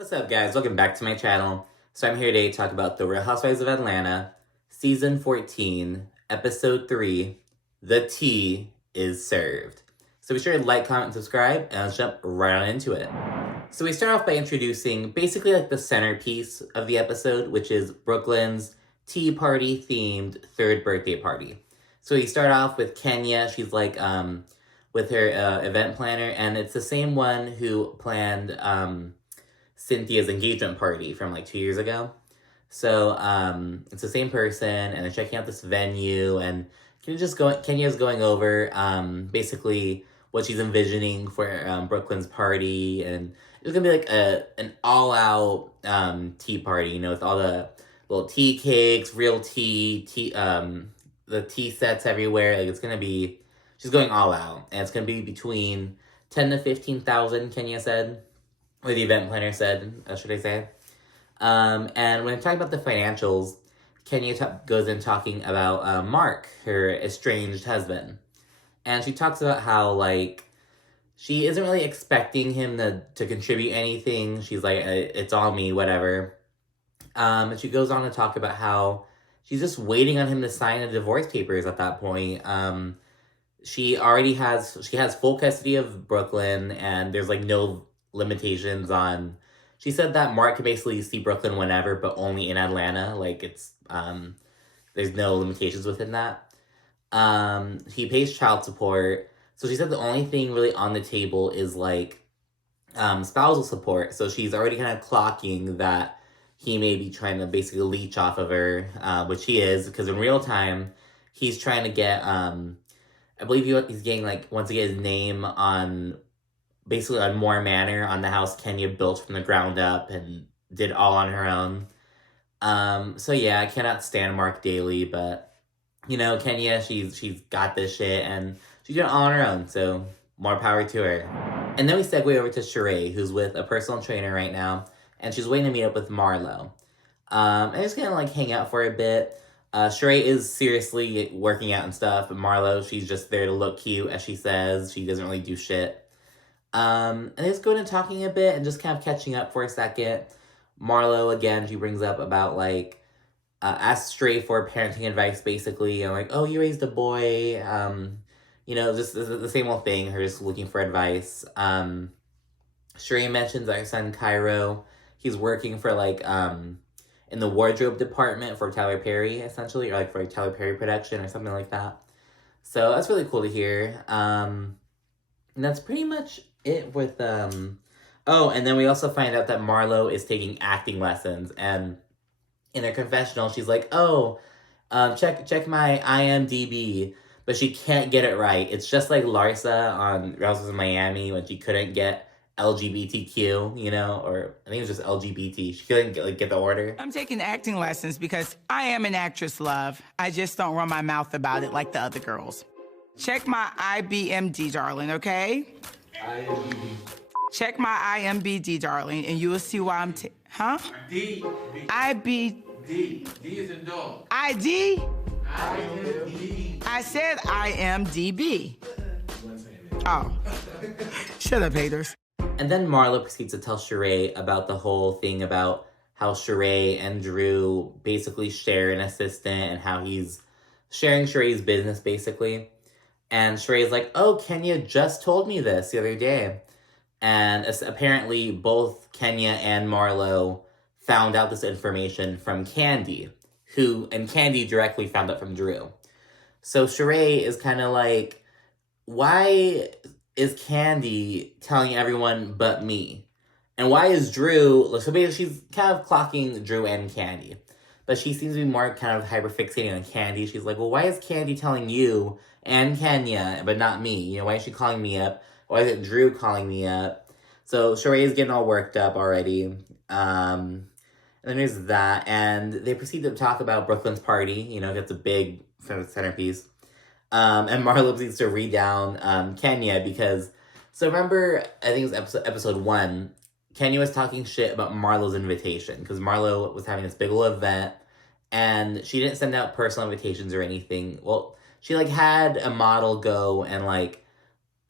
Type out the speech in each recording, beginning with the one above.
What's up, guys? Welcome back to my channel. So I'm here today to talk about The Real Housewives of Atlanta, Season 14, Episode 3, The Tea is Served. So be sure to like, comment, and subscribe, and let's jump right on into it. So we start off by introducing basically like the centerpiece of the episode, which is Brooklyn's tea party themed third birthday party. So we start off with Kenya. She's like with her event planner, and it's the same one who planned Cynthia's engagement party from like 2 years ago. So it's the same person, and they're checking out this venue, and Kenya's going over basically what she's envisioning for Brooklyn's party, and it's gonna be like an all-out tea party, with all the little tea cakes, real tea, the tea sets everywhere. Like she's going all out, and it's gonna be between 10 to 15,000. Kenya said, or the event planner said, should I say. And when I'm talking about the financials, Kenya goes in talking about Mark, her estranged husband. And she talks about how, like, she isn't really expecting him to contribute anything. She's like, it's all me, whatever. And she goes on to talk about how she's just waiting on him to sign the divorce papers at that point. She has full custody of Brooklyn, and there's, like, no limitations on... She said that Mark can basically see Brooklyn whenever, but only in Atlanta. Like, it's... there's no limitations within that. He pays child support. So she said the only thing really on the table is, like, spousal support. So she's already kind of clocking that he may be trying to basically leech off of her, which he is, because in real time, he's trying to get... I believe he's getting, like, wants to get his name on... basically on Moore Manor, on the house Kenya built from the ground up and did all on her own. So yeah, I cannot stand Mark Daly, but, Kenya, she's got this shit, and she's doing it all on her own, so more power to her. And then we segue over to Shereé, who's with a personal trainer right now, and she's waiting to meet up with Marlo. And just gonna, like, hang out for a bit. Shereé is seriously working out and stuff, but Marlo, she's just there to look cute, as she says. She doesn't really do shit. And they just go into talking a bit and just kind of catching up for a second. Marlo, again, she brings up about, like, asks Shereé for parenting advice, basically. And, like, oh, you raised a boy. Just the same old thing. Her just looking for advice. Shereé mentions our son, Cairo. He's working for, like, in the wardrobe department for Tyler Perry, essentially. Or, like, for a Tyler Perry production or something like that. So that's really cool to hear. And that's pretty much it with oh, and then we also find out that Marlo is taking acting lessons, and in her confessional she's like, check my IMDb, but she can't get it right. It's just like Larsa on Housewives of Miami when she couldn't get LGBTQ, or I think it was just LGBT. She couldn't get the order. I'm taking acting lessons because I am an actress, love. I just don't run my mouth about it like the other girls. Check my IBMD, darling, okay? IMDb. Check my IMBD, darling, and you will see why I'm huh? D. IB... D. D is in dog. ID? IMDb. I said IMDB. Oh. Shut up, haters. And then Marlo proceeds to tell Shereé about the whole thing about how Shereé and Drew basically share an assistant and how he's sharing Shereé's business, basically. And Shereé's like, oh, Kenya just told me this the other day. And apparently both Kenya and Marlo found out this information from Kandi, and Kandi directly found it from Drew. So Shereé is kind of like, why is Kandi telling everyone but me? And why is Drew... So basically she's kind of clocking Drew and Kandi. But she seems to be more kind of hyper-fixating on Kandi. She's like, well, why is Kandi telling you and Kenya, but not me? Why is she calling me up? Why is it Drew calling me up? So Shereé is getting all worked up already. And then there's that. And they proceed to talk about Brooklyn's party. It's a big centerpiece. And Marlo proceeds to read down Kenya because... So remember, I think it was episode 1, Kenya was talking shit about Marlo's invitation. Because Marlo was having this big old event. And she didn't send out personal invitations or anything. Well, she, like, had a model go and, like,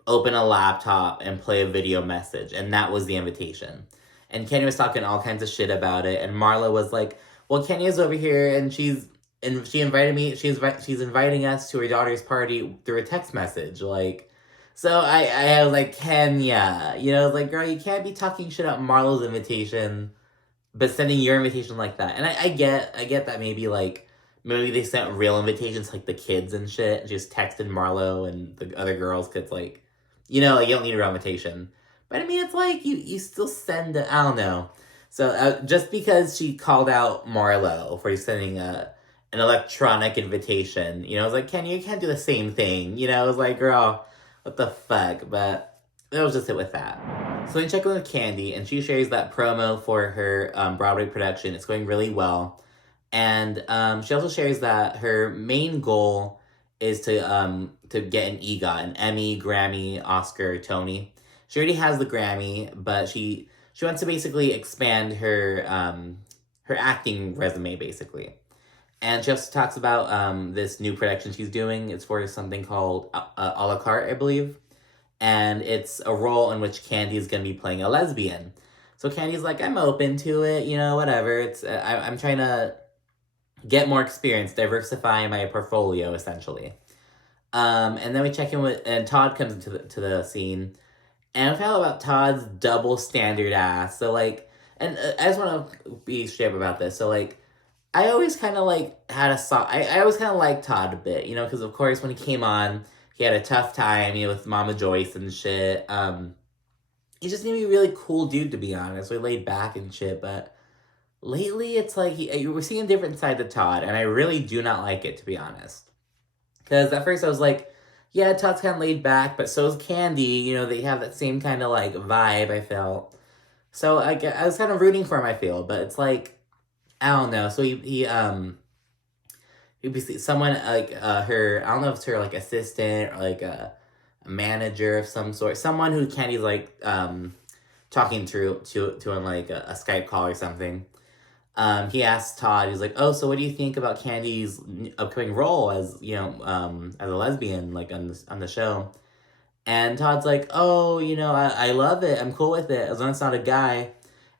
open a laptop and play a video message. And that was the invitation. And Kandi was talking all kinds of shit about it. And Marlo was like, well, Kenya's over here and she invited me. She's inviting us to her daughter's party through a text message. Like, so I was like, Kenya, you know, like, girl, you can't be talking shit about Marlo's invitation, but sending your invitation like that. And I get that maybe they sent real invitations like the kids and shit. Just texted Marlo and the other girls because like, you know, like, you don't need a real invitation. But I mean, it's like you still send I don't know. So just because she called out Marlo for sending an electronic invitation, you know, I was like, Kenny, you can't do the same thing. You know, I was like, girl, what the fuck? But that was just it with that. So we check in with Kandi, and she shares that promo for her Broadway production. It's going really well. And she also shares that her main goal is to get an EGOT, an Emmy, Grammy, Oscar, Tony. She already has the Grammy, but she wants to basically expand her her acting resume, basically. And she also talks about this new production she's doing. It's for something called A La Carte, I believe. And it's a role in which Kandi is going to be playing a lesbian. So Candy's like, I'm open to it, you know, whatever. It's I'm trying to get more experience, diversify my portfolio, essentially. And then we check in with, and Todd comes into the scene. And I felt about Todd's double standard ass. So, like, and I just want to be straight up about this. So, like, I always kind of, like, I always kind of liked Todd a bit, you know, because, of course, when he came on, he had a tough time, you know, with Mama Joyce and shit. He just seemed to be a really cool dude, to be honest. We laid back and shit, but lately it's like we're seeing a different side to Todd, and I really do not like it, to be honest. Because at first I was like, yeah, Todd's kind of laid back, but so is Kandi. You know, they have that same kind of, like, vibe, I felt. So I was kind of rooting for him, I feel, but it's like, I don't know. So he someone, like, her, I don't know if it's her, like, assistant or, like, a manager of some sort. Someone who Kandi's, like, talking to on, like, a Skype call or something. He asked Todd, he's like, oh, so what do you think about Kandi's upcoming role as, you know, as a lesbian, like, on the show? And Todd's like, oh, you know, I love it. I'm cool with it, as long as it's not a guy. And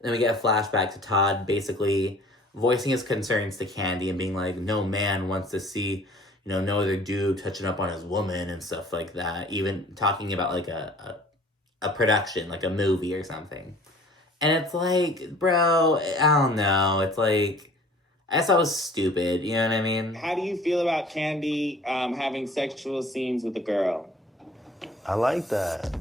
then we get a flashback to Todd basically voicing his concerns to Kandi and being like, no man wants to see, you know, no other dude touching up on his woman and stuff like that. Even talking about, like, a production, like a movie or something. And it's like, bro, I don't know. It's like, I just thought it was stupid. You know what I mean? How do you feel about Kandi having sexual scenes with a girl? I like that.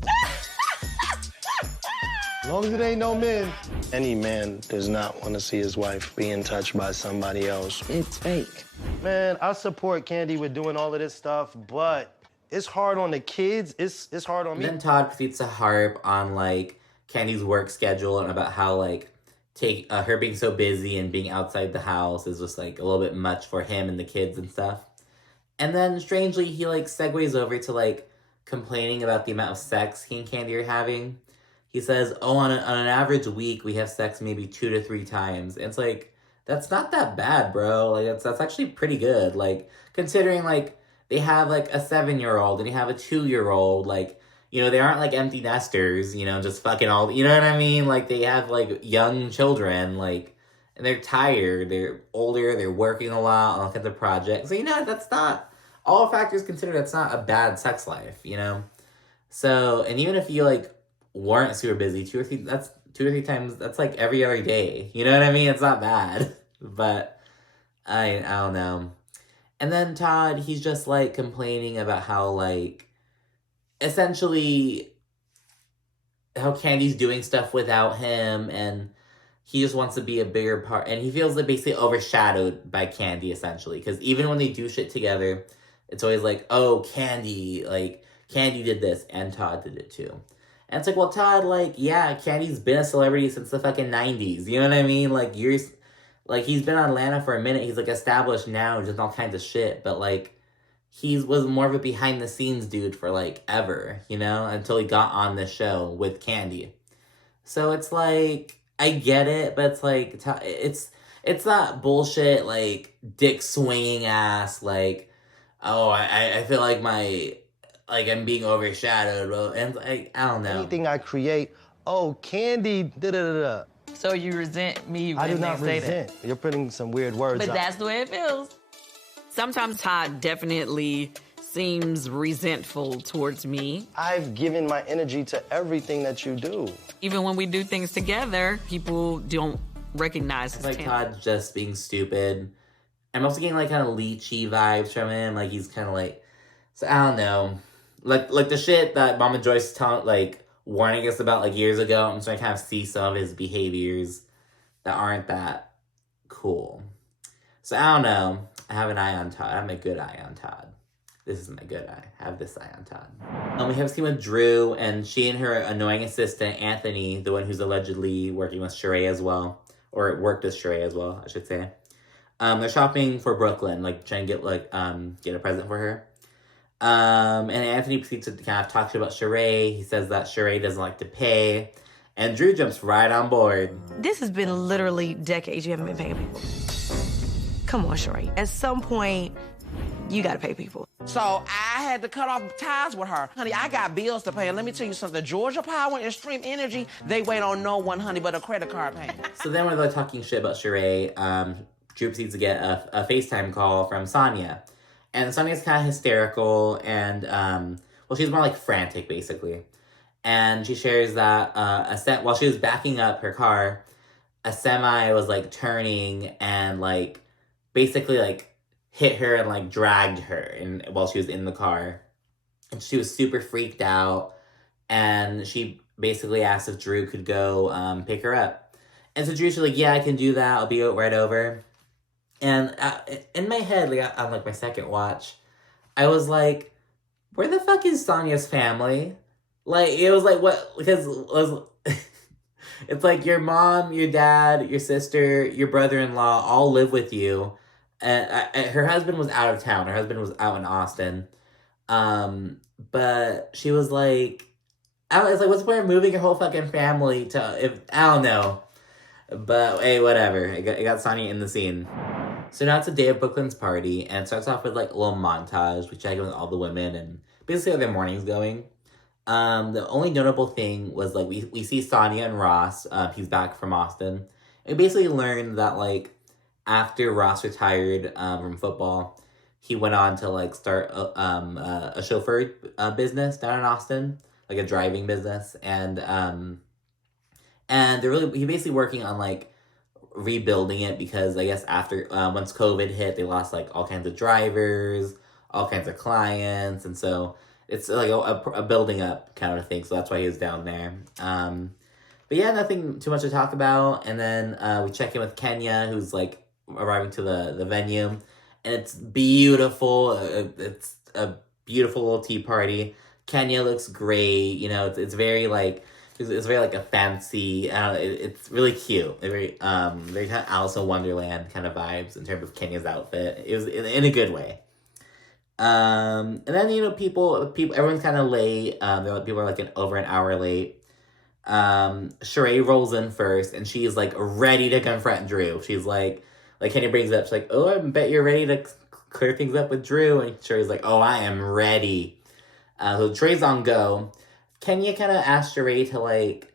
As long as it ain't no men. Any man does not want to see his wife being touched by somebody else. It's fake. Man, I support Kandi with doing all of this stuff, but it's hard on the kids. It's hard on me. And then Todd proceeds to harp on, like, Kandi's work schedule and about how, like, her being so busy and being outside the house is just, like, a little bit much for him and the kids and stuff. And then, strangely, he, like, segues over to, like, complaining about the amount of sex he and Kandi are having. He says, oh, on an average week, we have sex maybe 2 to 3 times. And it's like, that's not that bad, bro. Like, that's actually pretty good. Like, considering, like, they have, like, a 7-year-old and you have a 2-year-old, like, you know, they aren't, like, empty nesters, you know, just fucking all, you know what I mean? Like, they have, like, young children, like, and they're tired, they're older, they're working a lot on all kinds of projects. So, you know, that's not, all factors considered, that's not a bad sex life, you know? So, and even if you, like, weren't super busy, 2 or 3 times, that's, like, every other day, you know what I mean? It's not bad, but I don't know. And then Todd, he's just, like, complaining about how, like, essentially how Kandi's doing stuff without him, and he just wants to be a bigger part, and he feels like basically overshadowed by Kandi, essentially, because even when they do shit together, it's always like, oh, Kandi, like, Kandi did this, and Todd did it too. And it's like, well, Todd, like, yeah, Kandi's been a celebrity since the fucking 90s, you know what I mean? Like, he's been on Atlanta for a minute, he's, like, established now, just all kinds of shit, but, like, he was more of a behind-the-scenes dude for, like, ever, you know? Until he got on the show with Kandi. So it's like, I get it, but it's like, it's not bullshit, like, dick-swinging ass, like, oh, I feel like I'm being overshadowed, and, like, I don't know. Anything I create, oh, Kandi, da-da-da-da. So you resent me I do when not they say that? resent. You're putting some weird words But out. that's the way it feels. Sometimes Todd definitely seems resentful towards me. I've given my energy to everything that you do. Even when we do things together, people don't recognize his Like talent. Todd just being stupid. I'm also getting like kind of leechy vibes from him. Like he's kind of like, so I don't know, like the shit that Mama Joyce warning us about like years ago. I'm starting to kind of see some of his behaviors that aren't that cool. So I don't know. I have an eye on Todd. I have a good eye on Todd. This is my good eye. I have this eye on Todd. We have a scene with Drew, and she and her annoying assistant, Anthony, the one who's allegedly working with Shereé as well, or worked with Shereé as well, I should say. They're shopping for Brooklyn, like trying to get a present for her. And Anthony proceeds to kind of talk shit about Shereé. He says that Shereé doesn't like to pay, and Drew jumps right on board. This has been literally decades you haven't been paying people. Come on, Shereé. At some point, you gotta pay people. So I had to cut off ties with her. Honey, I got bills to pay. And let me tell you something. Georgia Power, Extreme Energy, they wait on no one, honey, but a credit card payment. So then when they're talking shit about Shereé, Drew proceeds to get a FaceTime call from Sanya. And Sanya's kind of hysterical and, she's more like frantic, basically. And she shares that while she was backing up her car, a semi was like turning and like basically like hit her and like dragged her while she was in the car. And she was super freaked out. And she basically asked if Drew could go pick her up. And so Drew's like, yeah, I can do that. I'll be right over. And in my head, like on like my second watch, I was like, where the fuck is Sanya's family? Like, it was like, what? Because it's like your mom, your dad, your sister, your brother-in-law all live with you. And her husband was out of town. Her husband was out in Austin. But she was like, I was like, what's the point of moving your whole fucking family to, I don't know. But hey, whatever. It got Sanya in the scene. So now it's the day of Brooklyn's party, and it starts off with like a little montage. We check in with all the women and basically how their morning's going. The only notable thing was like we see Sanya and Ross. He's back from Austin. And we basically learned that like after Ross retired from football, he went on to like start a chauffeur business down in Austin, like a driving business, and he's basically working on like rebuilding it because I guess after once COVID hit, they lost like all kinds of drivers, all kinds of clients, and so it's like a building up kind of thing. So that's why he was down there. But yeah, nothing too much to talk about. And then we check in with Kenya, who's like arriving to the venue, and it's beautiful. It's a beautiful little tea party. Kenya looks great. You know, it's very like. It's very like a fancy. It's really cute. Very kind of Alice in Wonderland kind of vibes in terms of Kenya's outfit. It was in a good way. And then people, everyone's kind of late. People are like over an hour late. Shereé rolls in first, and she's like ready to confront Drew. She's like Kenya brings it up. She's like, "Oh, I bet you're ready to clear things up with Drew." And Shereé's like, "Oh, I am ready." So Shereé's on go. Kenya kind of asked Shereé to like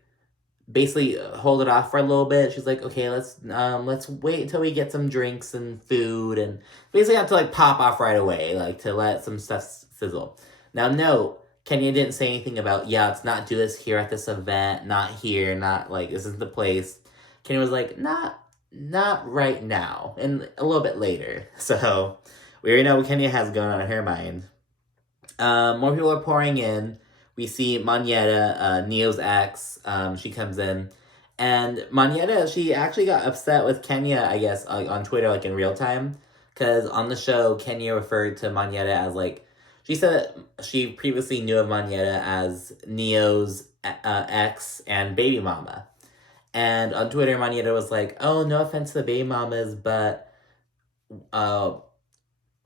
basically hold it off for a little bit. She's like, okay, let's wait until we get some drinks and food, and basically have to like pop off right away, like to let some stuff sizzle. Now, no, Kenya didn't say anything about, yeah, let's not do this here at this event, not here, not like this is the place. Kenya was like, not right now, and a little bit later. So we already know what Kenya has going on in her mind. More people are pouring in. We see Monyetta, Neo's ex. She comes in. And Monyetta, she actually got upset with Kenya, I guess, on Twitter, like in real time. Because on the show, Kenya referred to Monyetta as like, she said that she previously knew of Monyetta as Neo's ex and baby mama. And on Twitter, Monyetta was like, oh, no offense to the baby mamas, but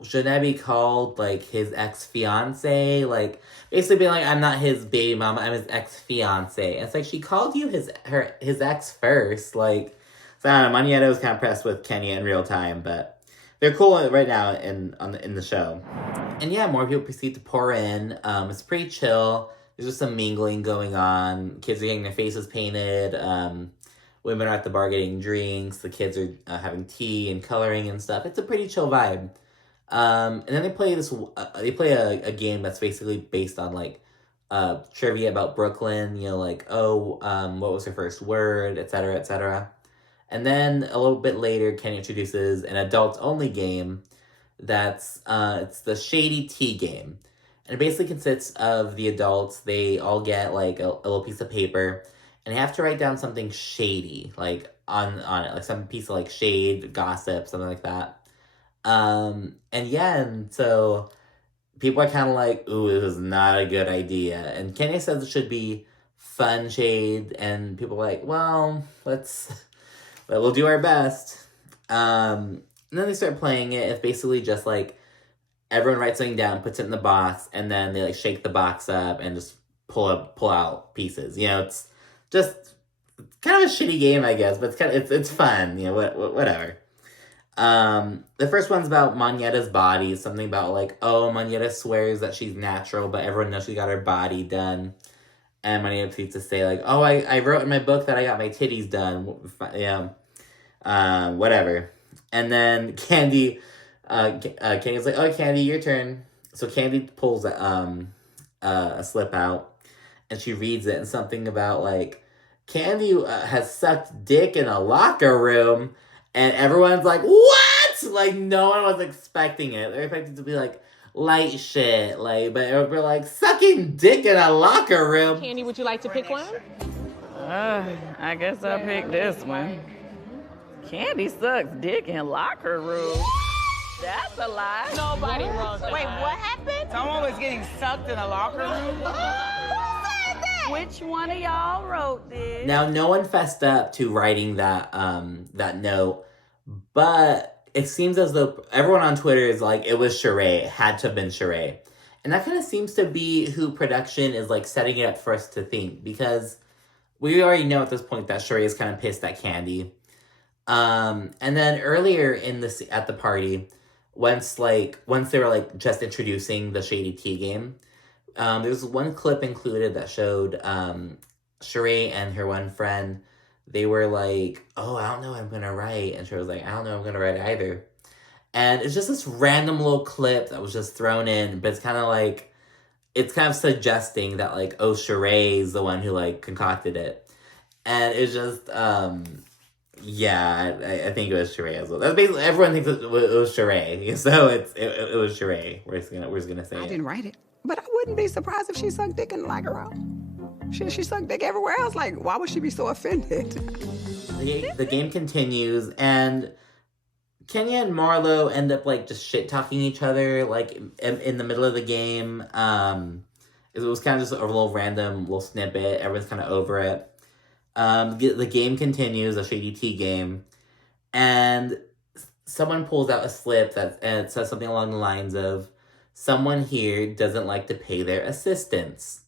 shouldn't I be called, like, his ex-fiance? Like, basically being like, I'm not his baby mama, I'm his ex-fiance. And it's like, she called you his ex first. Like, so I don't know, Monyetta was kind of pressed with Kenya in real time, but they're cool right now in the show. And yeah, more people proceed to pour in. It's pretty chill. There's just some mingling going on. Kids are getting their faces painted. Women are at the bar getting drinks. The kids are having tea and coloring and stuff. It's a pretty chill vibe. And then they play a game that's basically based on like trivia about Brooklyn. You know, like what was her first word, etc., etc. And then a little bit later, Ken introduces an adults-only game that's it's the Shady Tea game. And it basically consists of the adults. They all get like a little piece of paper and they have to write down something shady, like on it, like some piece of like shade, gossip, something like that. And so people are kind of like, ooh, this is not a good idea. And Kenya says it should be fun shade, and people are like, well, we'll do our best. And then they start playing it. It's basically just like everyone writes something down, puts it in the box, and then they like shake the box up and just pull out pieces. You know, it's just kind of a shitty game, I guess, but it's fun. You know, whatever. The first one's about Manyetta's body. Something about like, oh, Manyetta swears that she's natural, but everyone knows she got her body done. And Manyetta proceeds to say like, oh, I wrote in my book that I got my titties done. Yeah. Whatever. And then Kandi, Kandi's like, oh, Kandi, your turn. So Kandi pulls a slip out, and she reads it, and something about like, Kandi has sucked dick in a locker room, and everyone's like, what? Like, no one was expecting it. They're expecting to be like, light shit, like, but we're like, sucking dick in a locker room. Kandi, would you like to pick one? I guess I'll pick this one. Kandi sucks dick in locker room. That's a lie. Nobody wrote that. Wait, what happened? Someone was getting sucked in a locker room? Who said that? Which one of y'all wrote this? Now, no one fessed up to writing that note, but it seems as though everyone on Twitter is like, it was Shereé. It had to have been Shereé. And that kind of seems to be who production is like setting it up for us to think, because we already know at this point that Shereé is kind of pissed at Kandi. And then earlier at the party, once they were like just introducing the Shady Tea game, there's one clip included that showed Shereé and her one friend. They were like, oh, I don't know what I'm gonna write. And she was like, I don't know what I'm gonna write either. And it's just this random little clip that was just thrown in, but it's kind of suggesting that like, oh, Shereé is the one who like concocted it. And it's just, yeah, I think it was Shereé as well. That's basically, everyone thinks it was Shereé, so it was Shereé. We're just gonna say I it. didn't write it, but I wouldn't be surprised if she sucked dick in the locker room. She sucked dick everywhere else. Like, why would she be so offended? The game continues, and Kenya and Marlo end up like just shit talking each other like in the middle of the game. It was kind of just a little random little snippet. Everyone's kind of over it. The game continues, a Shady Tea game, and someone pulls out a slip and it says something along the lines of, someone here doesn't like to pay their assistants.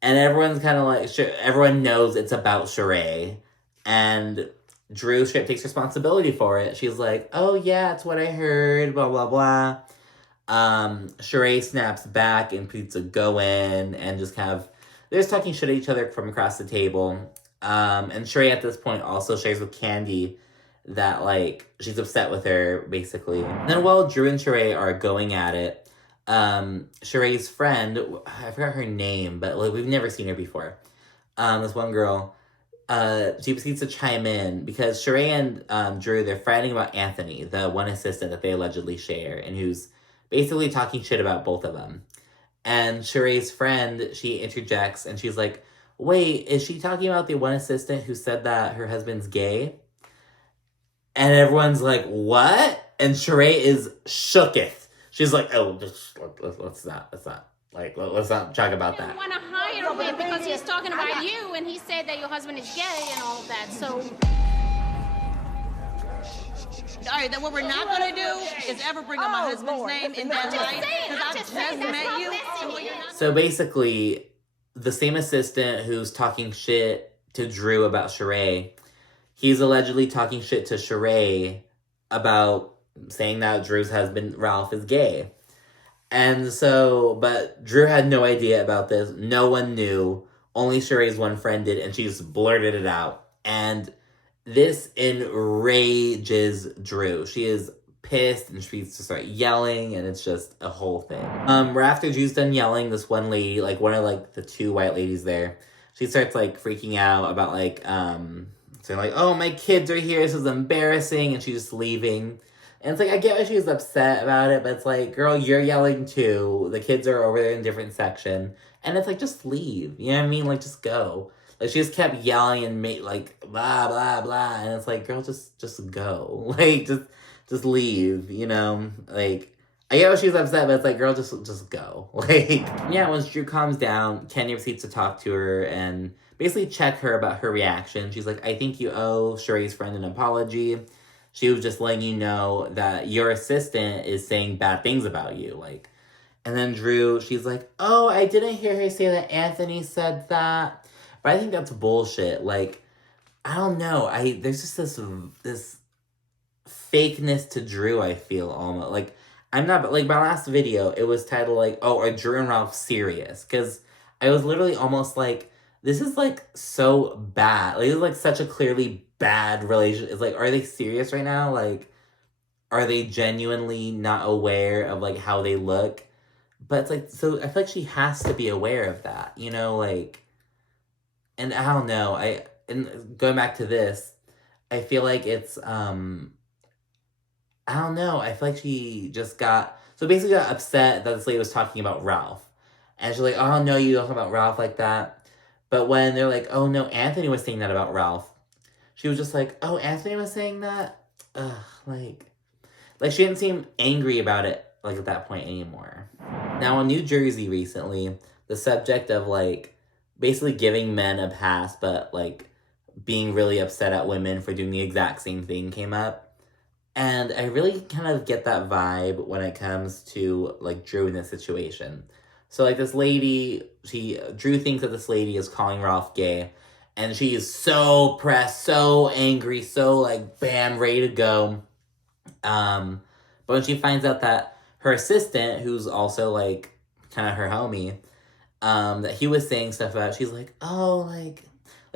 And everyone's kind of like, everyone knows it's about Shereé, and Drew straight takes responsibility for it. She's like, oh yeah, it's what I heard, blah, blah, blah. Shereé snaps back and Pizza go in and just kind of, they're just talking shit at each other from across the table. And Shereé at this point also shares with Kandi that, like, she's upset with her, basically. And then while Drew and Shereé are going at it, Shereé's friend, I forgot her name, but like, we've never seen her before. This one girl, she proceeds to chime in because Shereé and Drew, they're fighting about Anthony, the one assistant that they allegedly share, and who's basically talking shit about both of them. And Shereé's friend, she interjects and she's like, wait, is she talking about the one assistant who said that her husband's gay? And everyone's like, what? And Shereé is shooketh. She's like, oh, let's not talk about that. I want to hire him because he's talking about you and he said that your husband is gay and all of that, so... All right, then what we're not going to do is ever bring up my husband's name in that light. I'm just saying, that's not messing. So basically, the same assistant who's talking shit to Drew about Shereé, he's allegedly talking shit to Shereé about saying that Drew's husband, Ralph, is gay. And so, but Drew had no idea about this. No one knew. Only Shereé's one friend did, and she just blurted it out. And this enrages Drew. She is pissed and she to start yelling, and it's just a whole thing. Right after Drew's done yelling, this one lady, like one of like the two white ladies there, she starts like freaking out about like saying like, oh, my kids are here, this is embarrassing, and she's just leaving. And it's like, I get why she's upset about it, but it's like, girl, you're yelling too. The kids are over there in a different section. And it's like, just leave. You know what I mean? Like, just go. Like, she just kept yelling and made like blah blah blah. And it's like, girl, just go. Like, just leave, you know? Like, I get why she's upset, but it's like, girl, just go. Like, yeah, once Drew calms down, Kenya proceeds to talk to her and basically check her about her reaction. She's like, I think you owe Shereé's friend an apology. She was just letting you know that your assistant is saying bad things about you. Like, and then Drew, she's like, oh, I didn't hear her say that Anthony said that. But I think that's bullshit. Like, I don't know. There's just this fakeness to Drew, I feel, almost. Like, I'm not, but like my last video, it was titled like, oh, are Drew and Ralph serious? Because I was literally almost like, this is like so bad. Like, it's like such a clearly bad relationship. It's like, are they serious right now? Like, are they genuinely not aware of like how they look? But it's like, so I feel like she has to be aware of that, you know, like, and I don't know. And going back to this, I feel like it's, I don't know. I feel like she just basically got upset that this lady was talking about Ralph. And she's like, oh, no, you don't talk about Ralph like that. But when they're like, oh, no, Anthony was saying that about Ralph. She was just like, oh, Anthony was saying that? Ugh, like she didn't seem angry about it, like, at that point anymore. Now, in New Jersey recently, the subject of, like, basically giving men a pass, but, like, being really upset at women for doing the exact same thing came up. And I really kind of get that vibe when it comes to, like, Drew in this situation. So, like, this lady, Drew thinks that this lady is calling Ralph gay, and she is so pressed, so angry, so, like, bam, ready to go. But when she finds out that her assistant, who's also, like, kind of her homie, that he was saying stuff about, she's like, oh, like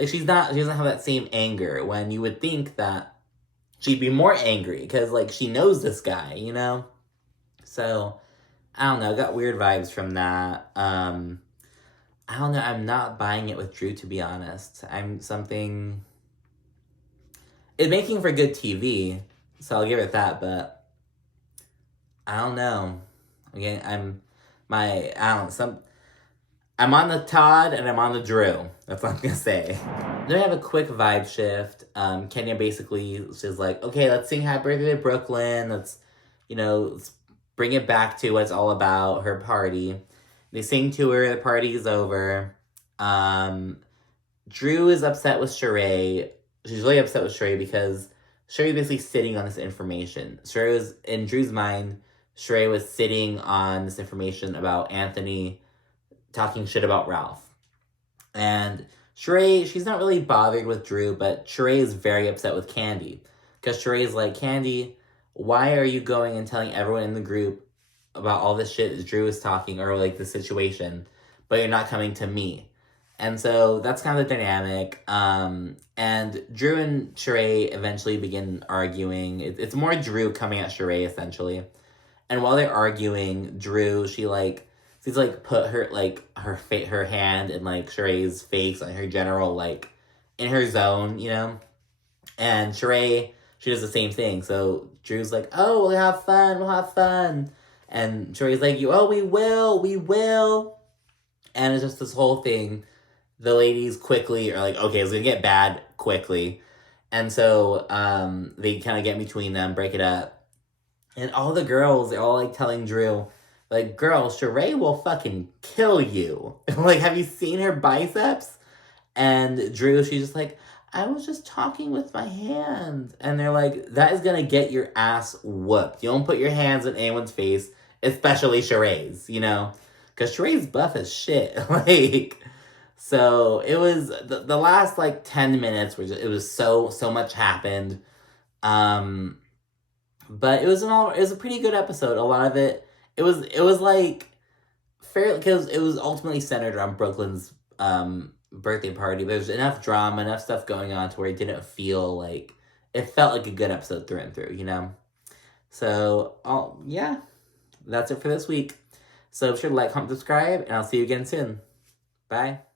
she doesn't have that same anger, when you would think that she'd be more angry, because, like, she knows this guy, you know? So, I don't know, got weird vibes from that. I don't know, I'm not buying it with Drew, to be honest. It's making for good TV, so I'll give it that, but I don't know. Again, I'm on the Todd and I'm on the Drew. That's what I'm gonna say. Then I have a quick vibe shift. Kenya basically is like, okay, let's sing Happy Birthday to Brooklyn. Let's bring it back to what it's all about, her party. They sing to her, the party is over. Drew is upset with Shereé. She's really upset with Shereé because Shereé basically sitting on this information. Shereé was, in Drew's mind, Shereé was sitting on this information about Anthony talking shit about Ralph. And Shereé, she's not really bothered with Drew, but Shereé is very upset with Kandi. Because Shereé's like, Kandi, why are you going and telling everyone in the group about all this shit that Drew is talking, or like the situation, but you're not coming to me? And so that's kind of the dynamic. And Drew and Shereé eventually begin arguing. It's more Drew coming at Shereé, essentially. And while they're arguing, Drew, she's put her hand in like Shereé's face, on her general, like, in her zone, you know? And Shereé, she does the same thing. So Drew's like, oh, we'll have fun. And Shereé's like, we will. And it's just this whole thing. The ladies quickly are like, okay, it's gonna get bad quickly. And so they kind of get between them, break it up. And all the girls, they're all like telling Drew, like, girl, Shereé will fucking kill you. Like, have you seen her biceps? And Drew, she's just like, I was just talking with my hands. And they're like, that is gonna get your ass whooped. You don't put your hands in anyone's face, especially Shereé's, you know? Because Shereé's buff as shit. Like, so it was, the last, like, 10 minutes, it was so much happened. But it was a pretty good episode. A lot of it, it was like, fair, because it was ultimately centered on Brooklyn's, birthday party. There's enough drama, enough stuff going on to where it didn't feel like, it felt like a good episode through and through, you know? So, yeah, that's it for this week. So be sure to like, comment, subscribe, and I'll see you again soon. Bye.